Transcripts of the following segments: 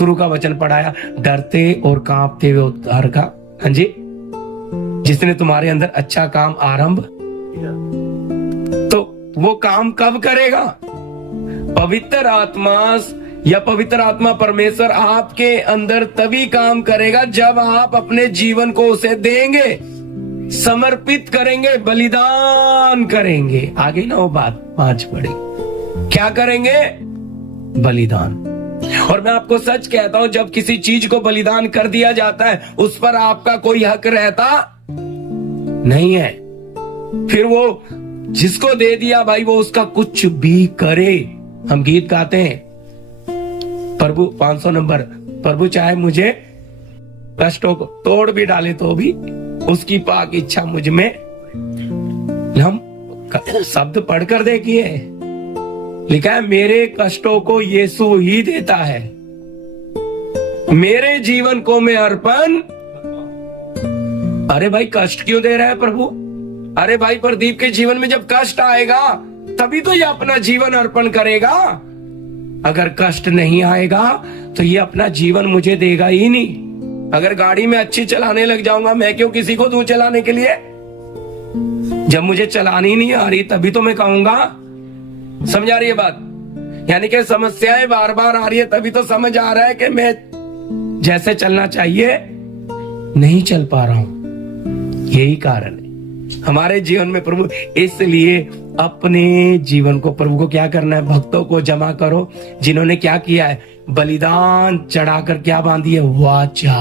शुरू का वचन पढ़ाया, डरते और कांपते हुए उद्धार का, हाँ जी, जिसने तुम्हारे अंदर अच्छा काम आरंभ, तो वो काम कब करेगा? पवित्र आत्मा या पवित्र आत्मा परमेश्वर आपके अंदर तभी काम करेगा जब आप अपने जीवन को उसे देंगे, समर्पित करेंगे, बलिदान करेंगे। आगे ना वो बात 5 पढ़ी, क्या करेंगे? बलिदान। और मैं आपको सच कहता हूं, जब किसी चीज को बलिदान कर दिया जाता है उस पर आपका कोई हक रहता नहीं है। फिर वो जिसको दे दिया भाई वो उसका कुछ भी करे। हम गीत गाते हैं, प्रभु 500 नंबर, प्रभु चाहे मुझे कष्टों को तोड़ भी डाले तो भी उसकी पाक इच्छा मुझ में। हम शब्द पढ़कर देखिए, लिखा है मेरे कष्टों को यीशु ही देता है, मेरे जीवन को मैं अर्पण। अरे भाई कष्ट क्यों दे रहा है प्रभु? अरे भाई प्रदीप के जीवन में जब कष्ट आएगा तभी तो ये अपना जीवन अर्पण करेगा। अगर कष्ट नहीं आएगा तो ये अपना जीवन मुझे देगा ही नहीं। अगर गाड़ी में अच्छी चलाने लग जाऊंगा, मैं क्यों किसी को दूं चलाने के लिए? जब मुझे चलानी नहीं आ रही तभी तो मैं कहूंगा। समझ आ रही है बात? यानी कि समस्याएं बार बार आ रही है तभी तो समझ आ रहा है कि मैं जैसे चलना चाहिए नहीं चल पा रहा हूं। यही कारण है हमारे जीवन में प्रभु। इसलिए अपने जीवन को प्रभु को क्या करना है? भक्तों को जमा करो जिन्होंने क्या किया है? बलिदान चढ़ाकर क्या बांधी है? वाचा।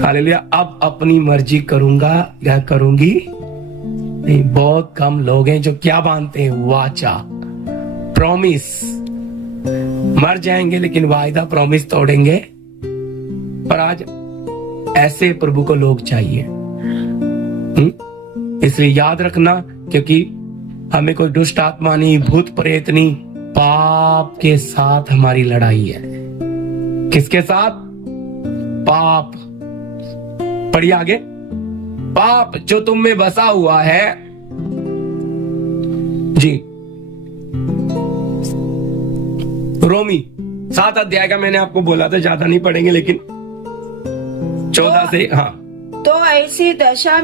हालेलुया। अब अपनी मर्जी करूंगा या करूंगी नहीं। बहुत कम लोग हैं जो क्या बांधते हैं? वाचा, प्रॉमिस। मर जाएंगे लेकिन वायदा प्रॉमिस तोड़ेंगे। पर आज ऐसे प्रभु को लोग चाहिए। इसलिए याद रखना, क्योंकि हमें कोई दुष्ट आत्मा नहीं, भूत प्रेत नहीं, पाप के साथ हमारी लड़ाई है। किसके साथ? पाप। पढ़िए आगे। पाप जो तुम में बसा हुआ है जी। रोमी 7 अध्याय का मैंने आपको बोला था, ज्यादा नहीं पढ़ेंगे लेकिन 14 से। हाँ, तो ऐसी दशा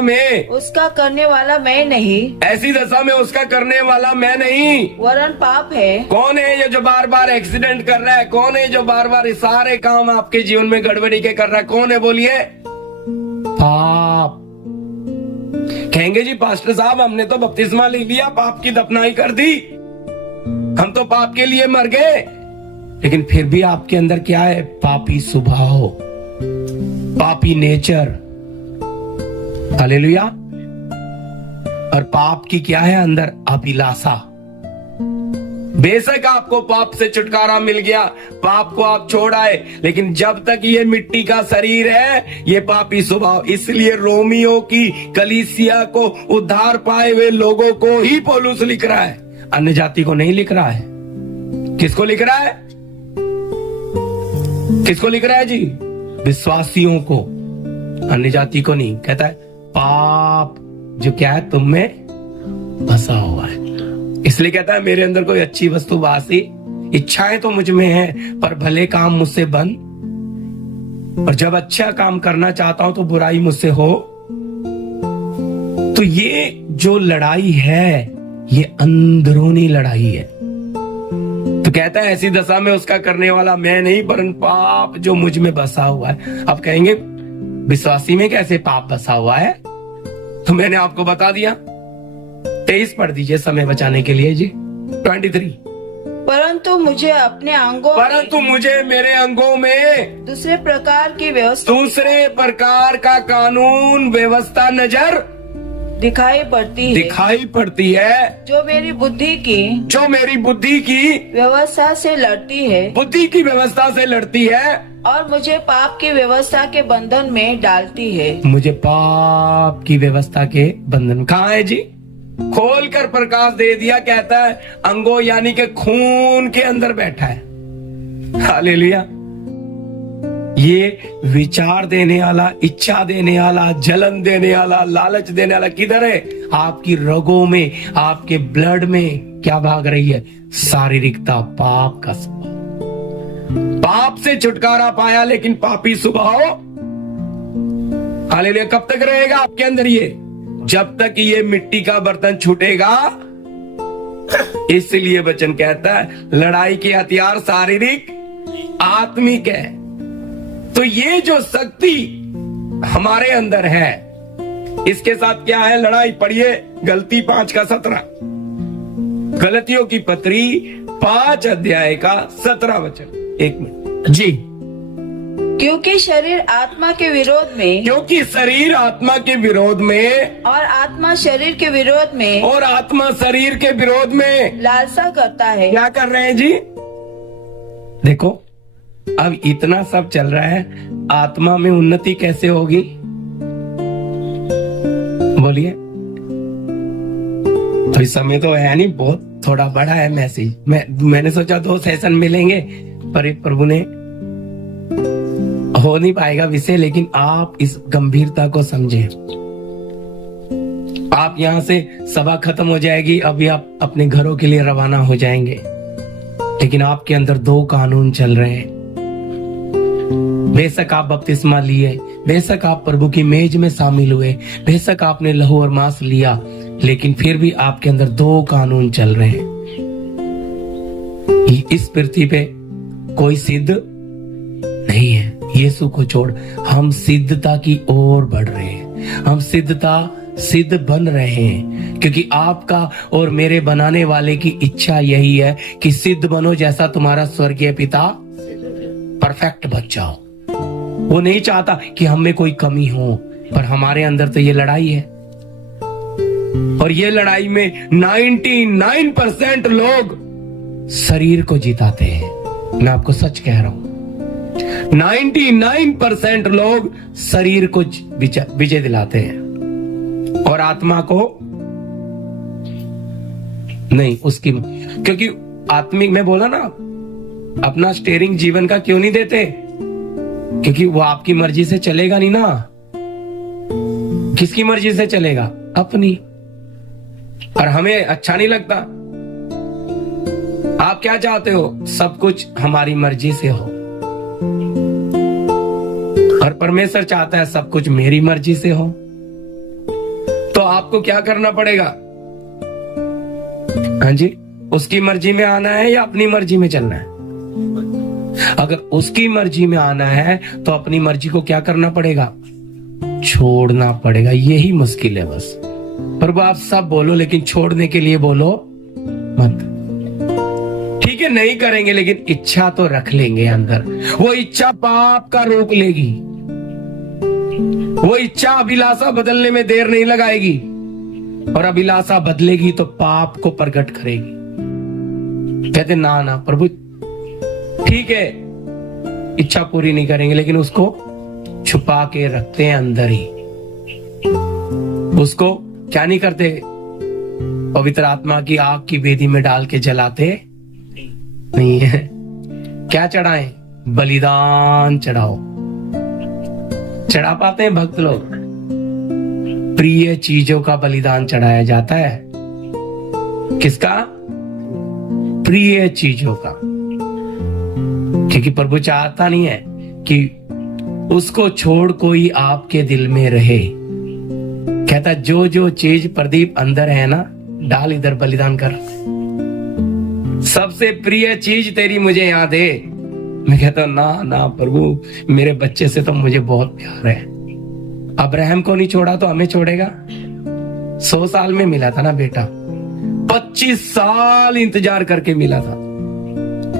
में उसका करने वाला मैं नहीं, ऐसी दशा में उसका करने वाला मैं नहीं, वरन पाप है। कौन है ये जो बार बार एक्सीडेंट कर रहा है? कौन है जो बार बार सारे काम आपके जीवन में गड़बड़ी के कर रहा है? कौन है बोलिए? पाप। कहेंगे जी पास्टर साहब हमने तो बपतिस्मा ले लिया, पाप की दफनाई कर दी, हम तो पाप के लिए मर गए। लेकिन फिर भी आपके अंदर क्या है? पापी स्वभाव, पापी नेचर। हालेलुया। और पाप की क्या है अंदर? अभिलाषा। बेशक आपको पाप से छुटकारा मिल गया, पाप को आप छोड़ आए, लेकिन जब तक ये मिट्टी का शरीर है ये पापी स्वभाव। इसलिए रोमियो की कलीसिया को उद्धार पाए हुए लोगों को ही पौलुस लिख रहा है, अन्य जाति को नहीं लिख रहा है। किसको लिख रहा है? किसको लिख रहा है जी? विश्वासियों को, अन्य जाति को नहीं। कहता है पाप जो क्या है तुम में बसा हुआ है। इसलिए कहता है मेरे अंदर कोई अच्छी वस्तु वासी, इच्छाएं तो मुझ में है पर भले काम मुझसे बंद। और जब अच्छा काम करना चाहता हूं तो बुराई मुझसे हो। तो ये जो लड़ाई है ये अंदरूनी लड़ाई है। तो कहता है ऐसी दशा में उसका करने वाला मैं नहीं, परंतु पाप जो मुझ में बसा हुआ है। अब कहेंगे विश्वासी में कैसे पाप बसा हुआ है? तो मैंने आपको बता दिया। 23 पढ़ दीजिए समय बचाने के लिए जी। 23। परंतु मुझे मेरे अंगों में दूसरे प्रकार का कानून व्यवस्था नजर दिखाई पड़ती है, जो मेरी बुद्धि की व्यवस्था से लड़ती है, बुद्धि की व्यवस्था से लड़ती है और मुझे पाप की व्यवस्था के बंधन में डालती है। मुझे पाप की व्यवस्था के बंधन कहाँ है जी? खोल कर प्रकाश दे दिया। कहता है अंगों यानी के खून के अंदर बैठा है। हालेलुया। ये विचार देने वाला, इच्छा देने वाला, जलन देने वाला, लालच देने वाला किधर है? आपकी रगों में, आपके ब्लड में क्या भाग रही है? शारीरिकता, पाप का स्वभाव। पाप से छुटकारा पाया, लेकिन पापी स्वभाव हालेलुया कब तक रहेगा आपके अंदर? ये जब तक ये मिट्टी का बर्तन छूटेगा। इसलिए वचन कहता है लड़ाई के हथियार शारीरिक आत्मिक है। तो ये जो शक्ति हमारे अंदर है, इसके साथ क्या है लड़ाई? पढ़िए गलती 5:17, गलतियों की पत्री 5 अध्याय का 17 वचन। 1 मिनट जी। क्योंकि शरीर आत्मा के विरोध में, क्योंकि शरीर आत्मा के विरोध में, और आत्मा शरीर के विरोध में, और आत्मा शरीर के विरोध में लालसा करता है। क्या कर रहे हैं जी? देखो अब इतना सब चल रहा है, आत्मा में उन्नति कैसे होगी? बोलिए। तो इस समय तो है नहीं, बहुत थोड़ा बड़ा है मैसेज। मैंने सोचा 2 सेशन मिलेंगे, पर प्रभु ने हो नहीं पाएगा विषय, लेकिन आप इस गंभीरता को समझे। आप यहाँ से सभा खत्म हो जाएगी, अभी आप अपने घरों के लिए रवाना हो जाएंगे, लेकिन आपके अंदर 2 कानून चल रहे हैं। बेशक आप बपतिस्मा लिए, बेशक आप प्रभु की मेज में शामिल हुए, बेशक आपने लहू और मांस लिया, लेकिन फिर भी आपके अंदर 2 कानून चल रहे हैं। इस पृथ्वी पे कोई सिद्ध नहीं है, यीशु को छोड़। हम सिद्धता की ओर बढ़ रहे हैं, हम सिद्ध बन रहे हैं, क्योंकि आपका और मेरे बनाने वाले की इच्छा यही है कि सिद्ध बनो, जैसा तुम्हारा स्वर्गीय पिता परफेक्ट बन जाओ। वो नहीं चाहता कि हम में कोई कमी हो, पर हमारे अंदर तो ये लड़ाई है, और ये लड़ाई में 99% लोग शरीर को जिताते हैं। मैं आपको सच कह रहा हूं, 99% लोग शरीर को विजय दिलाते हैं, और आत्मा को नहीं। उसकी क्योंकि आत्मिक, मैं बोला ना, अपना स्टीयरिंग जीवन का क्यों नहीं देते? क्योंकि वो आपकी मर्जी से चलेगा नहीं ना। किसकी मर्जी से चलेगा? अपनी। और हमें अच्छा नहीं लगता। आप क्या चाहते हो? सब कुछ हमारी मर्जी से हो, और परमेश्वर चाहता है सब कुछ मेरी मर्जी से हो। तो आपको क्या करना पड़ेगा? हाँ जी, उसकी मर्जी में आना है या अपनी मर्जी में चलना है? अगर उसकी मर्जी में आना है तो अपनी मर्जी को क्या करना पड़ेगा? छोड़ना पड़ेगा। यही मुश्किल है बस। प्रभु आप सब बोलो, लेकिन छोड़ने के लिए बोलो मत। ठीक है, नहीं करेंगे, लेकिन इच्छा तो रख लेंगे अंदर। वो इच्छा पाप का रोक लेगी। वो इच्छा अभिलाषा बदलने में देर नहीं लगाएगी, और अभिलाषा बदलेगी तो पाप को प्रकट करेगी। कहते ना ना प्रभु ठीक है, इच्छा पूरी नहीं करेंगे, लेकिन उसको छुपा के रखते हैं अंदर ही। उसको क्या नहीं करते? पवित्र आत्मा की आग की वेदी में डाल के जलाते नहीं है। क्या चढ़ाएं? बलिदान चढ़ाओ। चढ़ा पाते हैं भक्त लोग? प्रिय चीजों का बलिदान चढ़ाया जाता है। किसका? प्रिय चीजों का। क्योंकि प्रभु चाहता नहीं है कि उसको छोड़ कोई आपके दिल में रहे। कहता जो जो चीज प्रदीप अंदर है ना, डाल इधर, बलिदान कर। सबसे प्रिय चीज तेरी मुझे याद है। मैं कहता ना ना प्रभु, मेरे बच्चे से तो मुझे बहुत प्यार है। अब्राहम को नहीं छोड़ा तो हमें छोड़ेगा? 100 साल में मिला था ना बेटा, 25 साल इंतजार करके मिला था।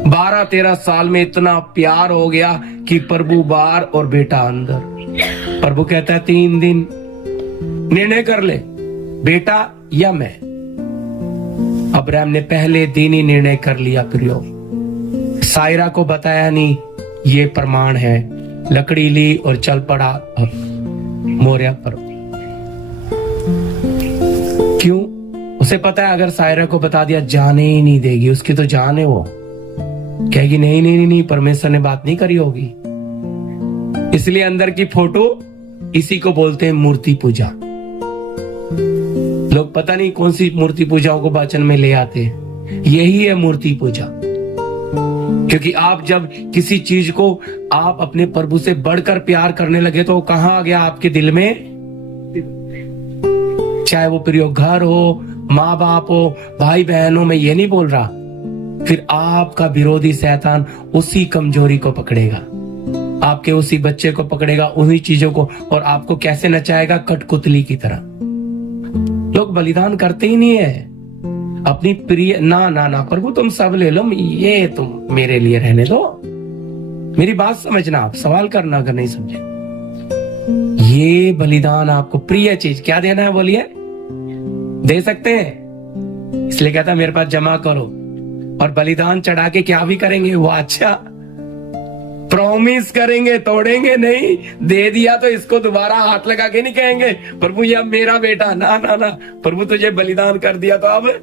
12-13 साल में इतना प्यार हो गया कि प्रभु बाहर और बेटा अंदर। प्रभु कहता है 3 दिन निर्णय कर ले, बेटा या मैं। अब्राहम ने पहले दिन ही निर्णय कर लिया। प्रियो, सायरा को बताया नहीं, ये प्रमाण है। लकड़ी ली और चल पड़ा मोरिया पर। क्यों? उसे पता है अगर सायरा को बता दिया जाने ही नहीं देगी, उसकी तो जान है। वो कहेगी नहीं नहीं नहीं, परमेश्वर ने बात नहीं करी होगी। इसलिए अंदर की फोटो, इसी को बोलते हैं मूर्ति पूजा। लोग पता नहीं कौन सी मूर्ति पूजाओं को वाचन में ले आते हैं। यही है मूर्ति पूजा। क्योंकि आप जब किसी चीज को आप अपने प्रभु से बढ़कर प्यार करने लगे तो कहां आ गया आपके दिल में, चाहे वो प्रियो घर हो, माँ बाप हो, भाई बहन हो, मैं ये नहीं बोल रहा, फिर आपका विरोधी शैतान उसी कमजोरी को पकड़ेगा, आपके उसी बच्चे को पकड़ेगा, उन्हीं चीजों को, और आपको कैसे नचाएगा, कठपुतली की तरह। लोग बलिदान करते ही नहीं है अपनी प्रिय, ना ना ना प्रभु तुम सब ले लो, ये तुम मेरे लिए रहने दो। मेरी बात समझना, आप सवाल करना अगर नहीं समझे। ये बलिदान आपको प्रिय चीज क्या देना है बोलिए, दे सकते हैं, इसलिए कहता है मेरे पास जमा करो, और बलिदान चढ़ा के क्या भी करेंगे वो, अच्छा प्रॉमिस करेंगे, तोड़ेंगे नहीं। दे दिया तो इसको दोबारा हाथ लगा के नहीं कहेंगे प्रभु ये अब मेरा बेटा, ना ना ना, प्रभु तुझे बलिदान कर दिया तो अब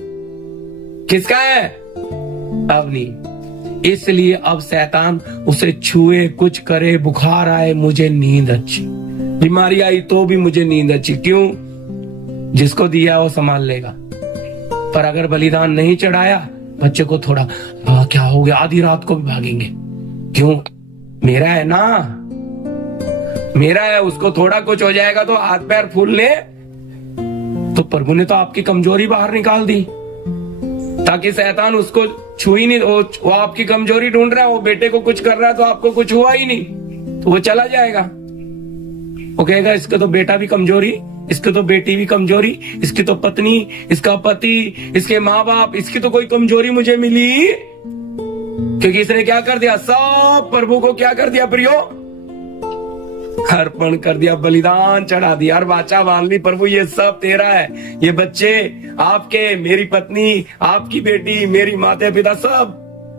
किसका है, अब नहीं। इसलिए अब शैतान उसे छुए, कुछ करे, बुखार आए, मुझे नींद अच्छी, बीमारी आई तो भी मुझे नींद अच्छी, क्यों, जिसको दिया वो संभाल लेगा। पर अगर बलिदान नहीं चढ़ाया, बच्चे को थोड़ा क्या हो गया, आधी रात को भी भागेंगे, क्यों, मेरा है ना, मेरा है, उसको थोड़ा कुछ हो जाएगा तो हाथ पैर फूलने। तो प्रभु ने तो आपकी कमजोरी बाहर निकाल दी ताकि शैतान उसको छू ही नहीं, वो आपकी कमजोरी ढूंढ रहा है, वो बेटे को कुछ कर रहा है तो आपको कुछ हुआ ही नहीं, तो वो चला जाएगा, वो कहेगा इसका तो बेटा भी कमजोरी, इसकी तो बेटी भी कमजोरी, इसकी तो पत्नी, इसका पति, इसके माँ बाप, इसकी तो कोई कमजोरी मुझे मिली, क्योंकि इसने क्या कर दिया, सब प्रभु को क्या कर दिया प्रियो, अर्पण कर दिया, बलिदान चढ़ा दिया, और वाचा बांध ली, प्रभु ये सब तेरा है, ये बच्चे आपके, मेरी पत्नी, आपकी बेटी, मेरी माता पिता सब,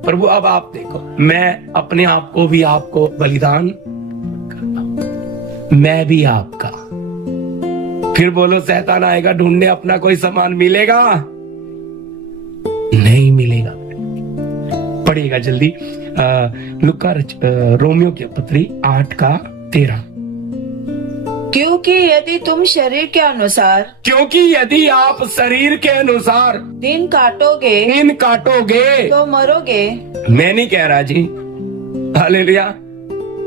प्रभु अब आप देखो, मैं अपने आप को भी आपको बलिदान करता हूं, मैं भी आपका। फिर बोलो शैतान आएगा ढूंढने, अपना कोई सामान मिलेगा, नहीं मिलेगा। पढ़ेगा जल्दी लुका रोमियो की पत्री 8:13। क्योंकि यदि तुम शरीर के अनुसार, क्योंकि यदि आप शरीर के अनुसार दिन काटोगे तो मरोगे। मैं नहीं कह रहा जी, हालेलुया,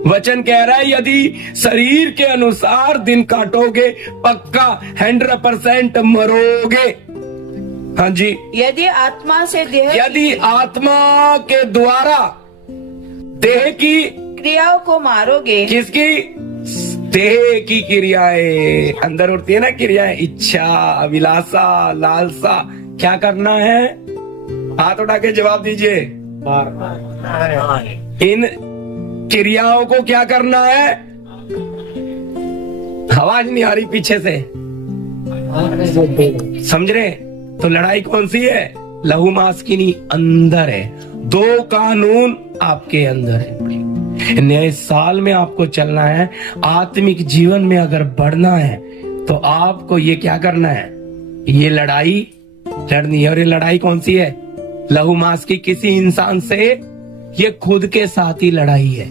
वचन कह रहा है यदि शरीर के अनुसार दिन काटोगे पक्का 100% मरोगे। हाँ जी, यदि आत्मा से देह, यदि आत्मा के द्वारा देह की क्रियाओं को मारोगे, किसकी, देह की क्रियाएं, अंदर उठती है ना क्रियाएं, इच्छा, अभिलाषा, लालसा, क्या करना है, हाथ उठा के जवाब दीजिए, इन क्रियाओं को क्या करना है, आवाज नहीं आ रही पीछे से, समझ रहे, तो लड़ाई कौन सी है, लहू मांस की नहीं, अंदर है, दो कानून आपके अंदर है। नए साल में आपको चलना है, आत्मिक जीवन में अगर बढ़ना है तो आपको ये क्या करना है, ये लड़ाई लड़नी है। और ये लड़ाई कौन सी है, लहू मांस की किसी इंसान से, ये खुद के साथ ही लड़ाई है,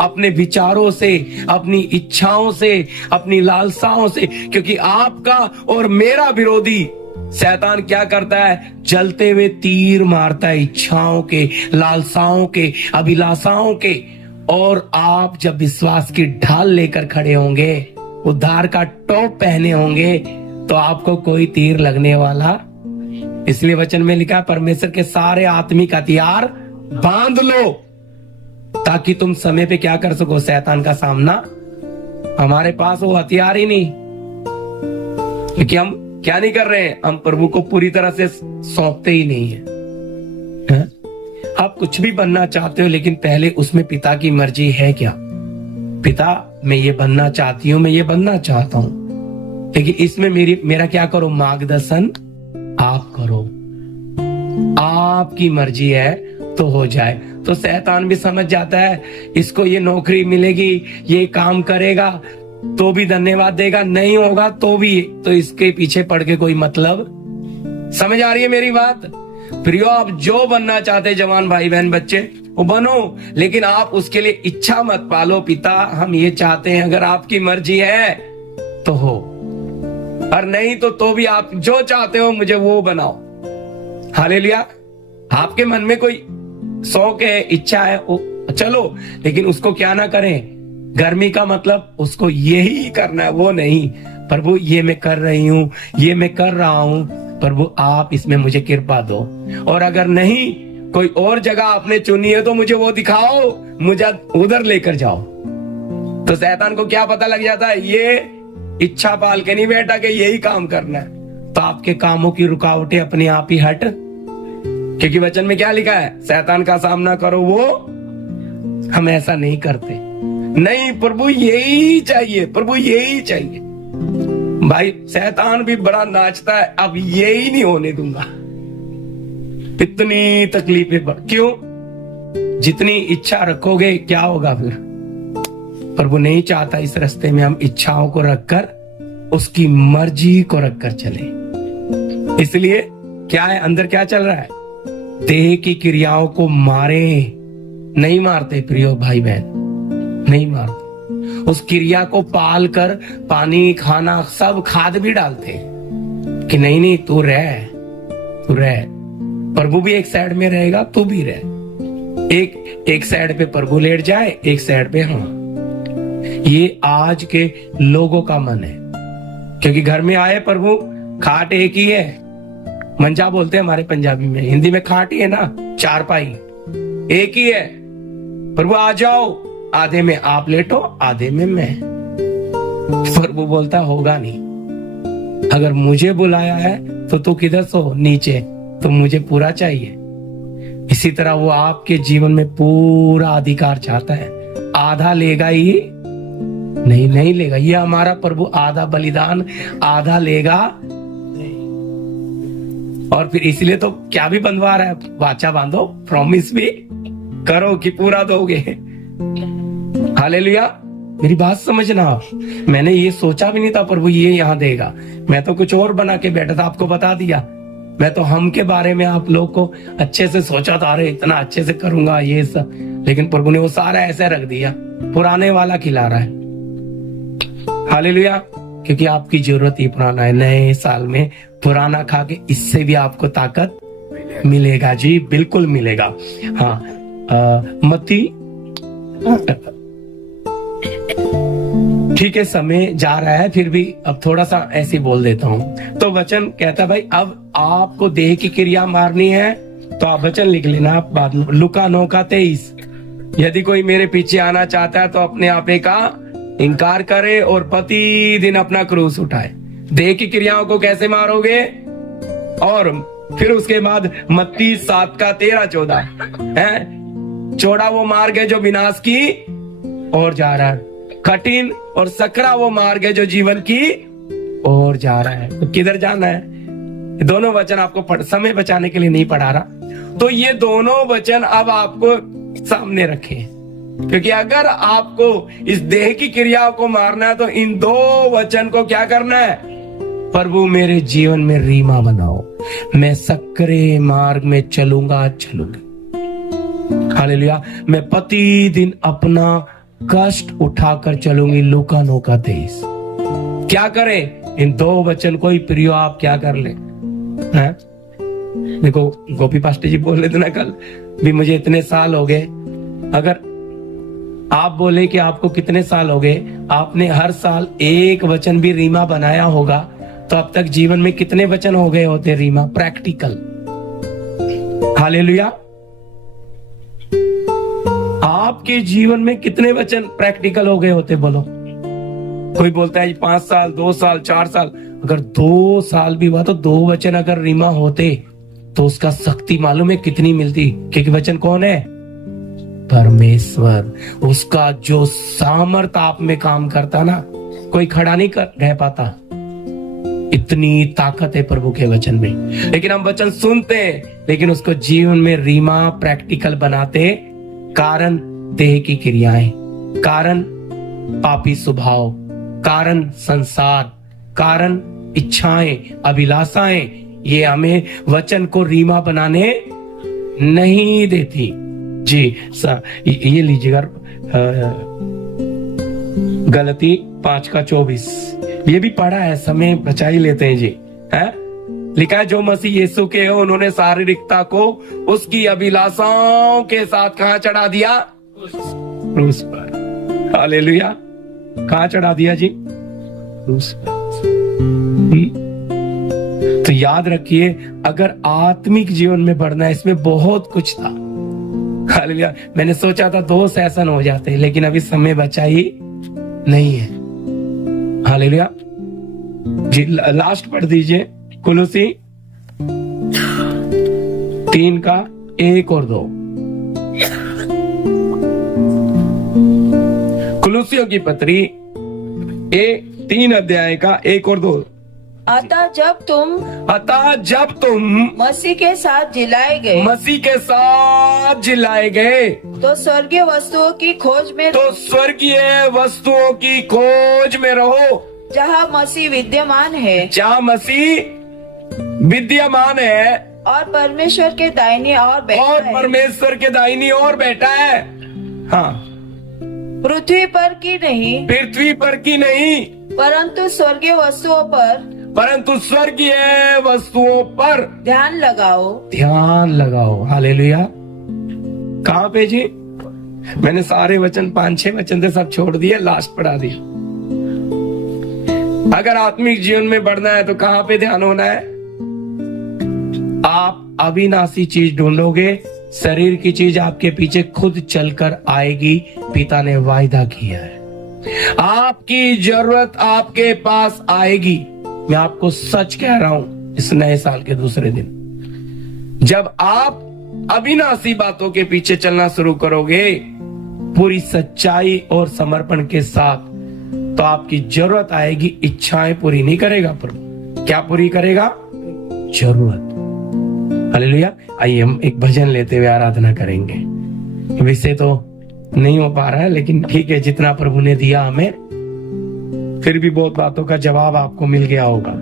अपने विचारों से, अपनी इच्छाओं से, अपनी लालसाओं से, क्योंकि आपका और मेरा विरोधी शैतान क्या करता है, जलते हुए तीर मारता है इच्छाओं के, लालसाओं के, अभिलाषाओं के। और आप जब विश्वास की ढाल लेकर खड़े होंगे, उद्धार का टॉप पहने होंगे, तो आपको कोई तीर लगने वाला। इसलिए वचन में लिखा, परमेश्वर के सारे आत्मिक हथियार बांध लो ताकि तुम समय पे क्या कर सको, शैतान का सामना। हमारे पास वो हथियार ही नहीं, क्योंकि हम क्या नहीं कर रहे हैं, हम प्रभु को पूरी तरह से सौंपते ही नहीं है। आप कुछ भी बनना चाहते हो, लेकिन पहले उसमें पिता की मर्जी है क्या, पिता मैं ये बनना चाहती हूँ, मैं ये बनना चाहता हूँ, लेकिन इसमें मेरा क्या करो, मार्गदर्शन आप करो, आपकी मर्जी है तो हो जाए। तो शैतान भी समझ जाता है इसको ये नौकरी मिलेगी, ये काम करेगा तो भी धन्यवाद देगा, नहीं होगा तो भी, तो इसके पीछे पड़ के कोई मतलब। समझ आ रही है मेरी बात प्रियो, आप जो बनना चाहते जवान भाई बहन बच्चे वो बनो, लेकिन आप उसके लिए इच्छा मत पालो, पिता हम ये चाहते हैं, अगर आपकी मर्जी है तो हो, और नहीं तो भी आप जो चाहते हो मुझे वो बनाओ। हालेलुया। आपके मन में कोई शौक है, इच्छा है, चलो, लेकिन उसको क्या ना करें, गर्मी का मतलब उसको यही करना है, वो नहीं। प्रभु ये मैं कर रही हूँ, ये मैं कर रहा हूँ, प्रभु आप इसमें मुझे कृपा दो। और अगर नहीं कोई और जगह आपने चुनी है तो मुझे वो दिखाओ, मुझे उधर लेकर जाओ। तो शैतान को क्या पता लग जाता है, ये इच्छा पाल के नहीं बैठा कि यही काम करना है, तो आपके कामों की रुकावटें अपने आप ही हट। क्योंकि वचन में क्या लिखा है, शैतान का सामना करो, वो हम ऐसा नहीं करते। नहीं, प्रभु यही चाहिए, प्रभु यही चाहिए। भाई शैतान भी बड़ा नाचता है, अब यही नहीं होने दूंगा। इतनी तकलीफें क्यों? जितनी इच्छा रखोगे क्या होगा फिर? प्रभु नहीं चाहता इस रास्ते में हम इच्छाओं को रखकर उसकी मर्जी को रखकर चले। इसलिए क्या है, अंदर क्या चल रहा है, देह की क्रियाओं को मारे, नहीं मारते प्रियो भाई बहन, नहीं मारते। उस क्रिया को पाल कर पानी, खाना, सब खाद भी डालते कि नहीं तू रह, तू रह। प्रभु भी एक साइड में रहेगा, तू भी रह। एक साइड पे प्रभु लेट जाए, एक साइड पे हम। ये आज के लोगों का मन है, क्योंकि घर में आए प्रभु, खाट एक ही है, मंजा बोलते हैं हमारे पंजाबी में, हिंदी में खाट ही है ना, चारपाई एक ही है। प्रभु आ जाओ, आधे में आप लेटो, आधे में मैं। प्रभु बोलता होगा नहीं, अगर मुझे बुलाया है तो तू किधर सो, नीचे, तो मुझे पूरा चाहिए। इसी तरह वो आपके जीवन में पूरा अधिकार चाहता है। आधा लेगा ही नहीं लेगा, ये हमारा प्रभु आधा बलिदान आधा लेगा। और फिर इसलिए तो क्या भी बंधवा रहा है, वाचा बांधो, प्रॉमिस भी करो कि पूरा दोगे। हालेलुया। मेरी बात समझना, मैंने ये सोचा भी नहीं था प्रभु ये यहाँ देगा, मैं तो कुछ और बना के बैठा था, आपको बता दिया। मैं तो हम के बारे में आप लोग को अच्छे से सोचा था, अरे इतना अच्छे से करूंगा ये सब, लेकिन प्रभु ने वो सारा ऐसे रख दिया, पुराने वाला खिला रहा है। हालेलुया। क्योंकि आपकी जरूरत ही पुराना है। नए साल में पुराना खा के इससे भी आपको ताकत मिलेगा जी, बिल्कुल मिलेगा। हाँ, मत्ती, ठीक है समय जा रहा है, फिर भी अब थोड़ा सा ऐसे बोल देता हूँ। तो वचन कहता भाई अब आपको देह की क्रिया मारनी है तो आप वचन लिख लेना आप बाद में। लुका 9:23, यदि कोई मेरे पीछे आना चाहता है तो अपने आपे का इनकार करे और प्रतिदिन अपना क्रूस उठाए। देह की क्रियाओं को कैसे मारोगे? और फिर उसके बाद मत्ती 7:13-14 है, चौड़ा वो मार्ग है जो विनाश की ओर जा रहा है, कठिन और सकरा वो मार्ग है जो जीवन की ओर जा रहा है। तो किधर जाना है? दोनों वचन आपको समय बचाने के लिए नहीं पढ़ा रहा, तो ये दोनों वचन अब आपको सामने रखे, क्योंकि अगर आपको इस देह की क्रियाओं को मारना है तो इन दो वचन को क्या करना है? प्रभु मेरे जीवन में रीमा बनाओ, मैं सकरे मार्ग में चलूंगा। हालेलुया। मैं प्रतिदिन अपना कष्ट उठाकर चलूंगी। लूका 9:23। क्या करें? इन दो वचन को ही प्रियो आप क्या कर ले। देखो गोपी पास्टर जी बोल रहे थे ना कल भी, मुझे इतने साल हो गए। अगर आप बोले कि आपको कितने साल हो गए, आपने हर साल एक वचन भी रीमा बनाया होगा, तो अब तक जीवन में कितने वचन हो गए होते रीमा प्रैक्टिकल। हालेलुया। आपके जीवन में कितने वचन प्रैक्टिकल हो गए होते बोलो? कोई बोलता है 5 साल, 2 साल, 4 साल। अगर 2 साल भी हुआ तो 2 वचन अगर रीमा होते तो उसका शक्ति मालूम है कितनी मिलती। क्योंकि वचन कौन है? परमेश्वर। उसका जो सामर्थ आप में काम करता ना, कोई खड़ा नहीं रह पाता। इतनी ताकत है प्रभु के वचन में। लेकिन हम वचन सुनते हैं लेकिन उसको जीवन में रीमा प्रैक्टिकल बनाते। कारण देह की क्रियाएं, कारण पापी स्वभाव, कारण संसार, कारण इच्छाएं, अभिलाषाएं, ये हमें वचन को रीमा बनाने नहीं देती। जी ये लीजिएगा गलती 5:24, ये भी पढ़ा है, समय बचा ही लेते हैं जी, है लिखा है जो मसीह यीशु के हो उन्होंने शारीरिकता को उसकी अभिलाषाओं के साथ कहां चढ़ा दिया? क्रूस पर। हालेलुया। कहां चढ़ा दिया जी? क्रूस पर। तो याद रखिए, अगर आत्मिक जीवन में बढ़ना है, इसमें बहुत कुछ था। हालेलुया। मैंने सोचा था 2 सेशन हो जाते, लेकिन अभी समय बचा ही नहीं है। हालेलुया जी। लास्ट पढ़ दीजिए, कुलुसी 3 का 1 और 2। कुलुसियों की पत्री 3 अध्याय का 1 और 2। अतः जब तुम मसीह के साथ जिलाए गए तो स्वर्गीय वस्तुओं की खोज में रहो जहाँ मसीह विद्यमान है और परमेश्वर के दाहिनी ओर बैठा है। हाँ, पृथ्वी पर की नहीं परंतु स्वर्गीय वस्तुओं पर ध्यान लगाओ। हालेलुया। कहाँ पे जी? मैंने सारे वचन 5-6 वचन थे, सब छोड़ दिए, लास्ट पढ़ा दिया। अगर आत्मिक जीवन में बढ़ना है तो कहाँ पे ध्यान होना है? आप अविनाशी चीज ढूंढोगे, शरीर की चीज आपके पीछे खुद चलकर आएगी। पिता ने वायदा किया है, आपकी जरूरत आपके पास आएगी। मैं आपको सच कह रहा हूं, इस नए साल के दूसरे दिन जब आप अविनाशी बातों के पीछे चलना शुरू करोगे पूरी सच्चाई और समर्पण के साथ, तो आपकी जरूरत आएगी। इच्छाएं पूरी नहीं करेगा प्रभु, क्या पूरी करेगा? जरूरत। हालेलुया। आइए हम एक भजन लेते हुए आराधना करेंगे। वैसे तो नहीं हो पा रहा है, लेकिन ठीक है, जितना प्रभु ने दिया हमें, फिर भी बहुत बातों का जवाब आपको मिल गया होगा।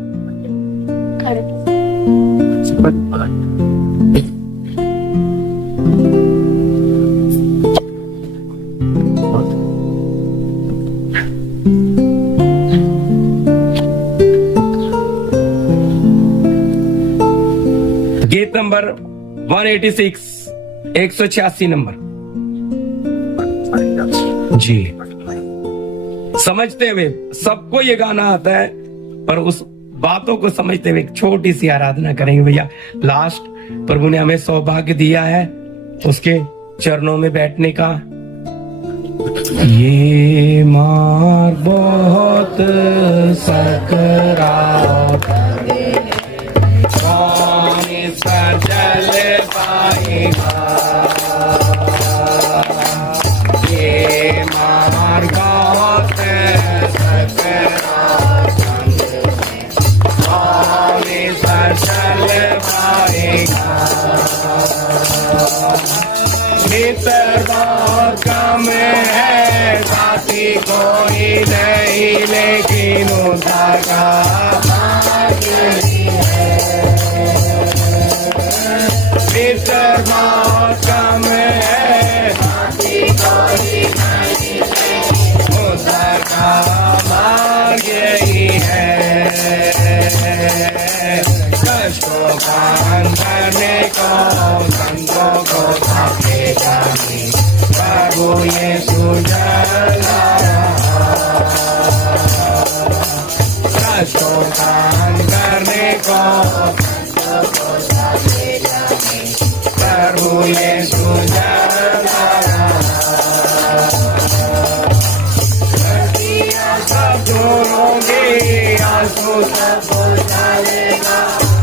गीत नंबर 186, 186 नंबर जी। समझते हुए, सबको ये गाना आता है, पर उस बातों को समझते हुए एक छोटी सी आराधना करेंगे भैया। लास्ट प्रभु ने हमें सौभाग्य दिया है उसके चरणों में बैठने का। ये मार्ग बहुत सकरा, कौन इस पर चल पाएगा? ये मार्ग बहुत सकरा, कौन इस पर चल पाएगा? मित्र बहुत कम है, साथी कोई नहीं, लेकिन उनका मित्र बहुत कम है, साथी कोई नहीं, उनका मार्ग यही है। कष्टों का करने को, संतों को साथे जाने, प्रभु यीशु जला। कष्टों का करने को, संतों को साथे जाने, प्रभु यीशु जला। सब दूरोगे, आंसू सब बुझाएगा,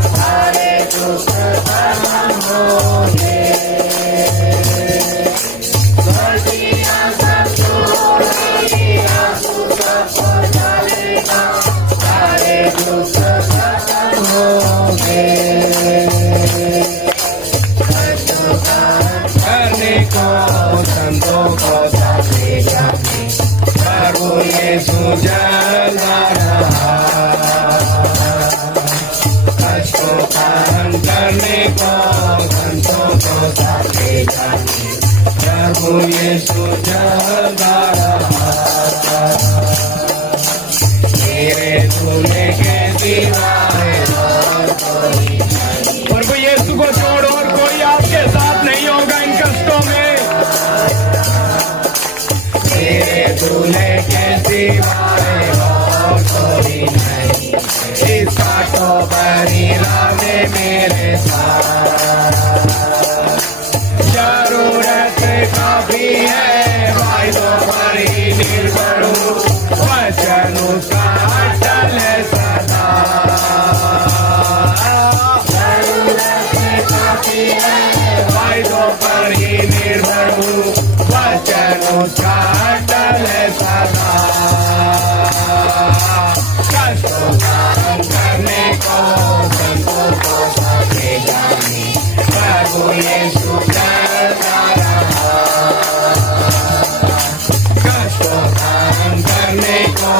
सारे दुख खत्म होंगे। सर्दियाँ सब दूरोगी, आंसू सब बुझाएगा, सारे दुख खत्म होंगे। करने को, संतों को साथे जाने, प्रभु यीशु जला रहा। कष्टों का करने को, संतों को साथे जाने, प्रभु यीशु जला रहा। मेरे दूल्हे के दीवारे और कोई सिवाय और कोई नहीं, इसका तो बलिरामे मेरे साथ। जरूरत काफी है भाई तो पर ही निर्भर हूँ, वचन उसका अटल है सदा। जरूरत काफी है भाई तो पर ही निर्भर हूँ, वचन उसका अटल है सदा। कष्टों का करने को संतों को सके जानी, प्रभु यीशु चलता रहा। कष्टों का करने को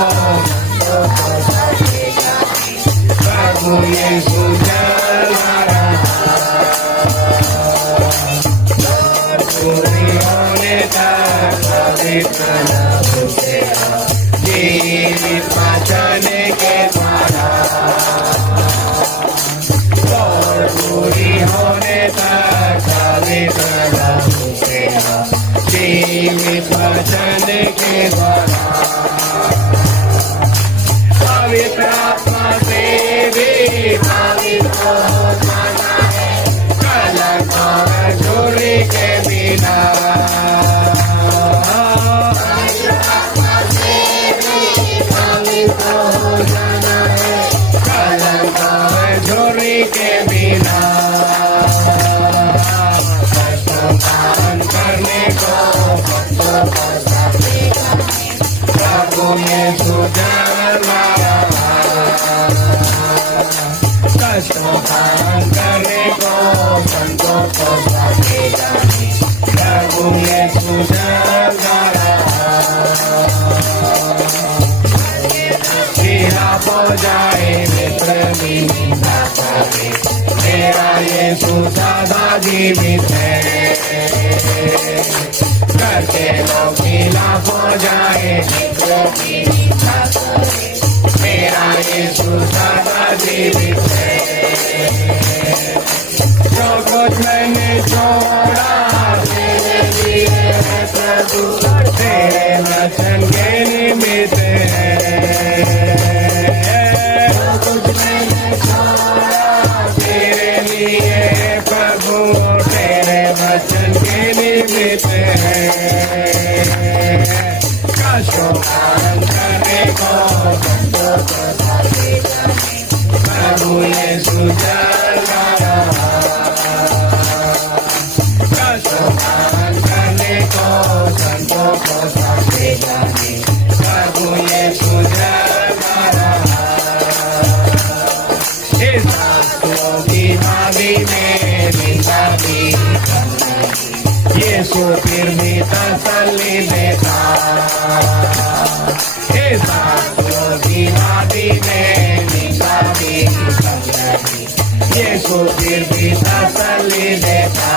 संतों को सके जानी, प्रभु यीशु चलता रहा। पूरी होने तक पवित्र नाम से जीवित बचाने के द्वारा, और पूरी होने तक पवित्र नाम से जीवित बचाने के द्वारा। पवित्र आत्मा से भी पवित्र हो जाना है, कलंक और झूठी के बिना। पवित्र आत्मा से भी पवित्र हो जाना है, कलंक और झूठी के बिना। कष्टों का करने को भक्तों को सकेगा, प्रभु यीशु चलता रहा। कष्टों का करने को संतों को सकेगा, प्रभु यीशु चलता रहा। खिलाफ हो जाए मित्र भी निंदा करे, मेरा यीशु सदा जीवित है। करके लोग खिलाफ हो जाए मित्र भी निंदा करे, मेरा यीशु सदा जीवित है। जो कुछ मैंने छोड़ा तेरे लिए है प्रभु, तेरे वचन के निमित्त है। जो कुछ मैंने छोड़ा तेरे लिए प्रभु, तेरे वचन के निमित्त है। कष्टों का करने को संतों को सकेगा, प्रभु यीशु चलता रहा। कष्टों का करने को संतों को सकेगा, प्रभु यीशु चलता रहा। इस शास्त्रों की हावी में निंदा भी यीशु फिर भी तसल्ली देता। इस शास्त्रों की हावी में निंदा भी यीशु फिर भी तसल्ली देता।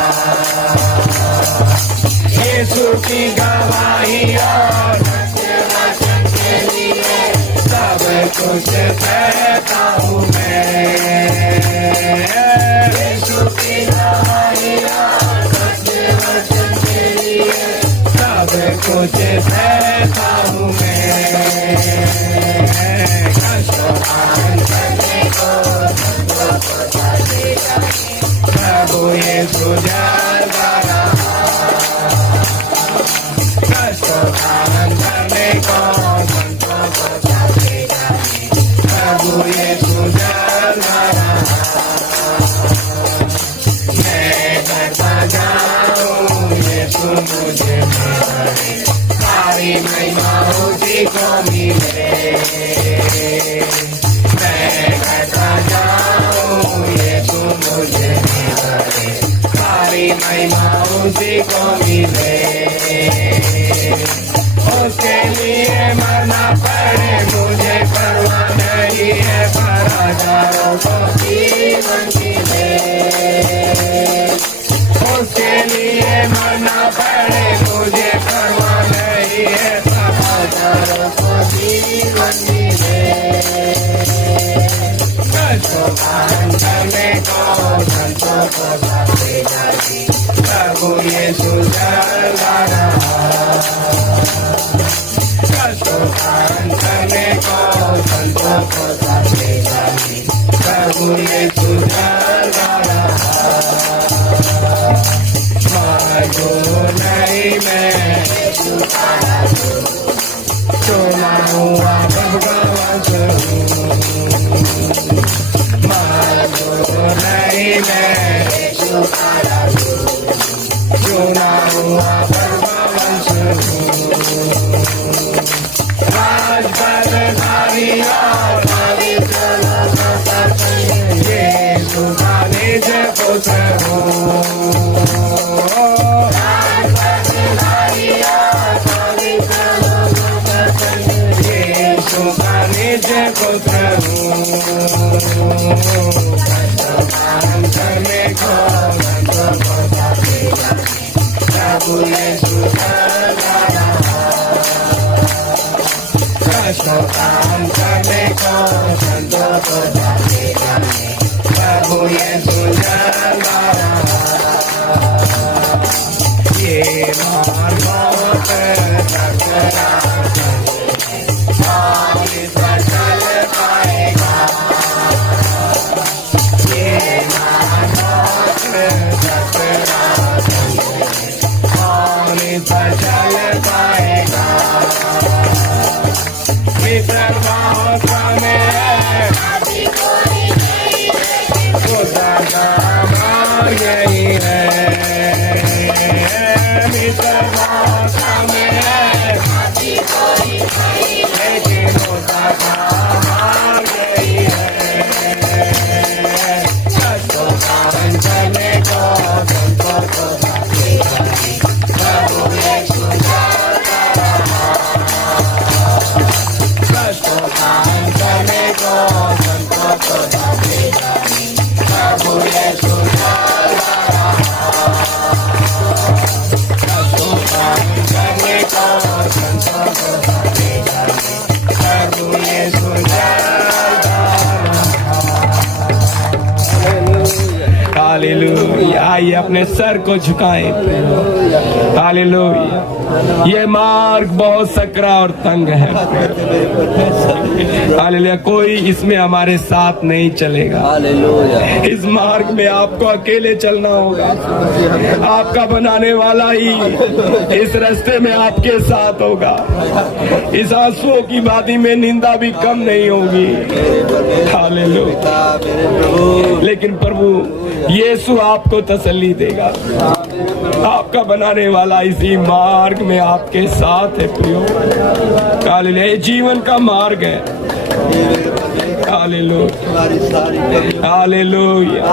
यीशु की गवाही और सत्य वचन के लिए सब कुछ सहता हूँ मैं। यीशु की गवाही और सत्य वचन के लिए सब कुछ सहता हूँ मैं। कष्टों करने को संतों को सकेगा, प्रभु यीशु चलता रहा। कष्टों करने को संतों को सकेगा, प्रभु यीशु चलता रहा। मैं करता जाऊँ यीशु मुझे मारे, सारी महिमा उसी को मिले। मैं करता जाऊँ यीशु मुझे मारे, सारी महिमा उसी को मिले। उसके लिए मरना पड़े मुझे परवाह नहीं है, पर हजारों को जीवन मिले। उसके लिए मरना पड़े मुझे परवाह नहीं है, पर हजारों को जीवन मिले। कष्टों करने को संतों को सकेगा, प्रभु यीशु चलता रहा। कष्टों चुना हुआ प्रभु का वंश हूँ, मजबूर नहीं मैं, चुना हुआ प्रभु का वंश हूँ, राजपदधारी और पवित्र लोगों का संग, यीशु का निज पुत्र हूँ। निज पुत्र प्रभु यीशु कष्टों का अंत में को संतों को जाने जाने, प्रभु यीशु ये मार बहुत टकरा चल पाएगा, मित्र बहुत में खुदा का मार्ग यही है, मित्र बहुत में लेकिन खुदा का मार्ग यही है, कष्टों का अंत में को संतों को हालेलुया। आइए अपने सर को झुकाएं। हालेलुया। ये मार्ग बहुत सकरा और तंग है। हालेलुया। कोई इसमें हमारे साथ नहीं चलेगा। इस मार्ग में आपको अकेले चलना होगा। आपका बनाने वाला ही इस रास्ते में आपके साथ होगा। इस आंसुओं की वादी में निंदा भी कम नहीं होगी। हालेलुया। लेकिन प्रभु यीशु आपको तसल्ली देगा। आपका बनाने वाला इसी मार्ग में आपके साथ है प्रियो। हालेलुया। ये जीवन का मार्ग है। हालेलुया। हालेलुया।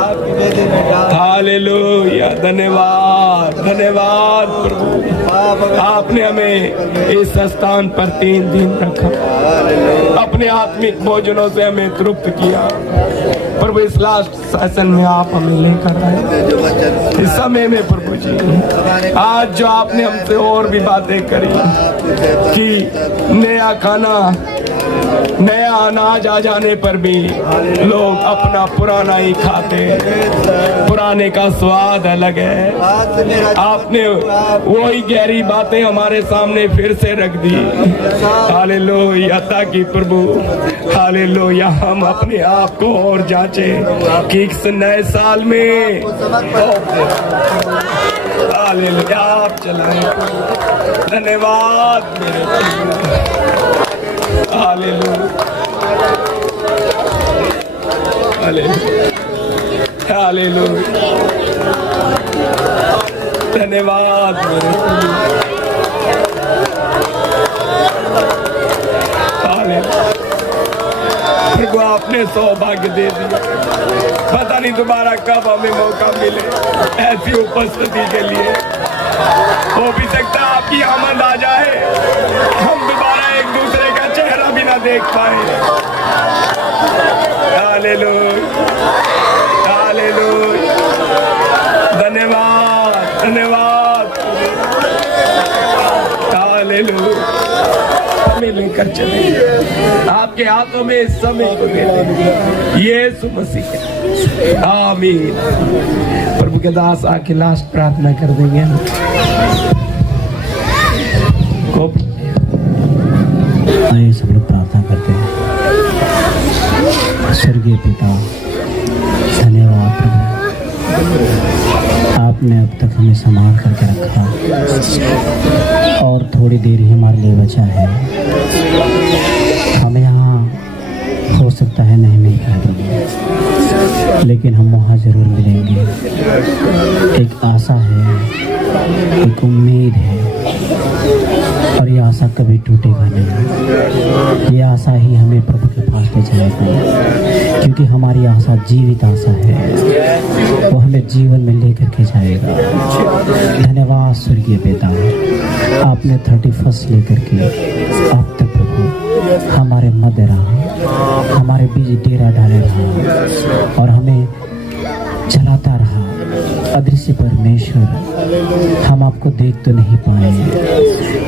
हालेलुया। धन्यवाद, धन्यवाद प्रभु। आपने हमें इस स्थान पर 3 दिन रखा। अपने आत्मिक भोजनों से हमें तृप्त किया। प्रभु इस लास्ट सेशन में आप हमें लेकर आए। इस समय में प्रभु जी आज जो आपने हमसे और भी बातें करी कि नया खाना, नया अनाज आ जाने पर भी लोग अपना पुराना ही खाते। पुराने का स्वाद अलग है। आपने वही गहरी बातें हमारे सामने फिर से रख दी। हालेलुया। ताकि प्रभु हालेलुया हम अपने आप को और जांचे कि इस नए साल में हालेलुया आप चलाएं। धन्यवाद मेरे हालेलुया। हालेलुया। धन्यवाद मेरे प्रभु। आपने सौभाग्य दे दिया। पता नहीं दोबारा कब हमें मौका मिले ऐसी उपस्थिति के लिए। हो भी सकता आपकी आमद आ जाए, हम दोबारा एक दूसरे का चेहरा भी ना देख पाए। हालेलुया। हालेलुया। धन्यवाद, धन्यवाद। हालेलुया। हमें लेकर चले आपके हाथों में इस समय को दे दें यीशु मसीह। आमीन। प्रभु के दास आके लास्ट प्रार्थना कर देंगे। आइए सब लोग प्रार्थना करते हैं। स्वर्गीय पिता, धन्यवाद प्रभु आपने अब तक हमें संभाल करके रखा और थोड़ी देर ही हमारे लिए बचा है। हमें यहाँ हो सकता है नहीं मिल पाए प्रभु, लेकिन हम वहाँ ज़रूर मिलेंगे। एक आशा है, एक उम्मीद है, और ये आशा कभी टूटेगा नहीं। ये आशा ही हमें प्रभु के पास ले जाएगा, क्योंकि हमारी आशा जीवित आशा है, वो हमें जीवन में लेकर के जाएगा। धन्यवाद स्वर्गीय पिता, आपने 31 लेकर के अब तक प्रभु हमारे मध्य रहा, हमारे बीच डेरा डाले रहा और हमें चलाता रहा। अदृश्य परमेश्वर, हम आपको देख तो नहीं पाए,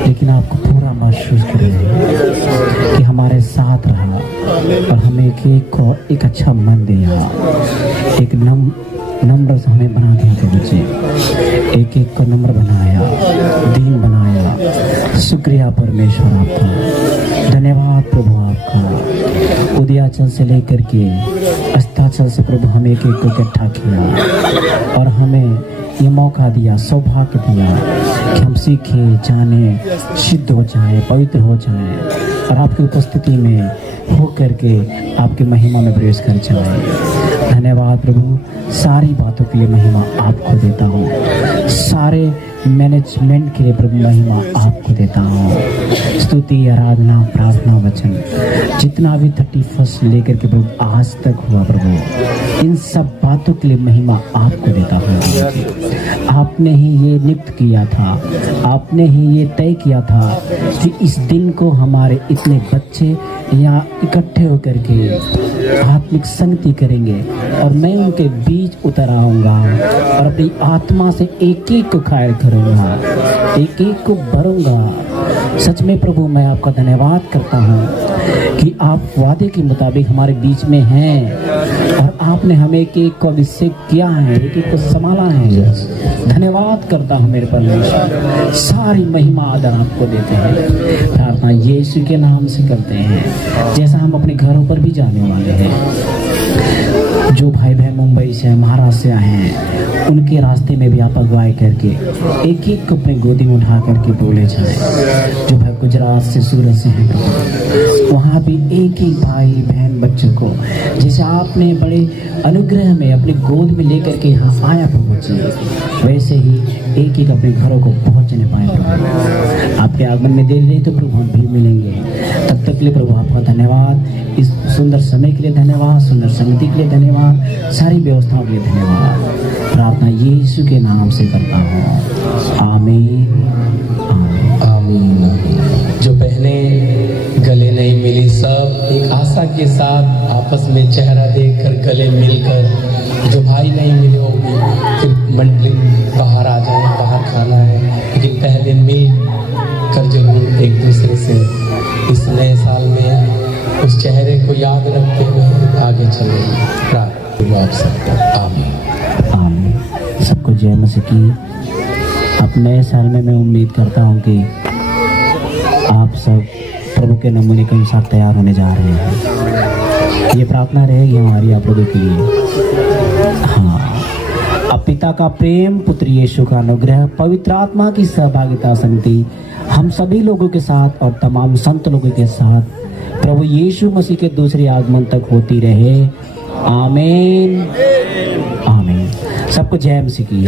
लेकिन आपको पूरा महसूस कर रहे हैं कि हमारे साथ रहा और हमें एक को एक अच्छा मन दिया, एक नम्र से हमें बना दिया के बच्चे, एक एक को नम्र बनाया, दीन बनाया। शुक्रिया परमेश्वर आपका, धन्यवाद प्रभु आपका। उदयाचल से लेकर के अस्ताचल से प्रभु हमें एक एक को इकट्ठा किया और हमें ये मौका दिया, सौभाग्य दिया कि हम सीखे, जाने, सिद्ध हो जाए, पवित्र हो जाए और आपकी उपस्थिति में हो करके आपकी महिमा में प्रवेश कर जाए। धन्यवाद प्रभु, सारी बातों के लिए महिमा आपको देता हूँ, सारे मैनेजमेंट के लिए प्रभु महिमा आपको देता हूँ। स्तुति, आराधना, प्रार्थना, वचन जितना भी 31 लेकर के प्रभु आज तक हुआ प्रभु, इन सब बातों के लिए महिमा आपको देता हूँ। आपने ही ये नियुक्त किया था, आपने ही ये तय किया था कि इस दिन को हमारे इतने बच्चे यहाँ इकट्ठे होकर के आत्मिक संगति करेंगे और मैं उनके बीच उतर आऊँगा और अपनी आत्मा से एक एक को घायल करूँगा, एक एक को भरूँगा। सच में प्रभु मैं आपका धन्यवाद करता हूँ कि आप वादे के मुताबिक हमारे बीच में हैं और आपने हमें एक एक को अभिषेक किया है, एक एक को संभाला है। धन्यवाद करता हूँ मेरे परमेश्वर, सारी महिमा आदर आपको देते हैं। प्रार्थना यीशु के नाम से करते हैं। जैसा हम अपने घरों पर भी जाने वाले हैं, जो भाई बहन मुंबई से, महाराष्ट्र से आए हैं, उनके रास्ते में भी आप अगुवाई करके एक एक को अपनी गोदी में उठा करके बोले जाए। जो भाई गुजरात से, सूरत से हैं, वहाँ भी एक एक भाई बहन बच्चों को जैसे आपने बड़े अनुग्रह में अपनी गोद में लेकर के यहाँ आया प्रभु जी, वैसे ही एक एक अपने घरों को पहुँचने पाए प्रभु। आपके आगमन में देर नहीं तो प्रभु हम भी मिलेंगे। तब तक के लिए प्रभु आपका धन्यवाद, इस सुंदर समय के लिए धन्यवाद, सुंदर संगति के लिए धन्यवाद, सारी व्यवस्थाओं के लिए धन्यवाद। प्रार्थना यीशु के नाम से करता हूँ, आमीन आमीन। जो बहनें गले नहीं मिली, सब एक आशा के साथ आपस में चेहरा देखकर गले मिलकर, जो भाई नहीं मिले वो भी फिर मंडली बाहर आ जाए, बाहर खाना है, लेकिन पहले मिल कर जरूर एक दूसरे से इस नए साल में उस चेहरे को याद रखते हुए आगे चले। आप सबको आमीन आमीन। सबको जय मसीह की। अब नए साल में मैं उम्मीद करता हूँ कि आप सब प्रभु के नमूने के अनुसार तैयार होने जा रहे हैं। ये प्रार्थना रहेगी हमारी आप लोगों के लिए। हाँ, अब पिता का प्रेम, पुत्र यीशु का अनुग्रह, पवित्र आत्मा की सहभागिता, संगति हम सभी लोगों के साथ और तमाम संत लोगों के साथ प्रभु यीशु मसीह के दूसरे आगमन तक होती रहे। आमीन आमीन। सबको जय मसीह की।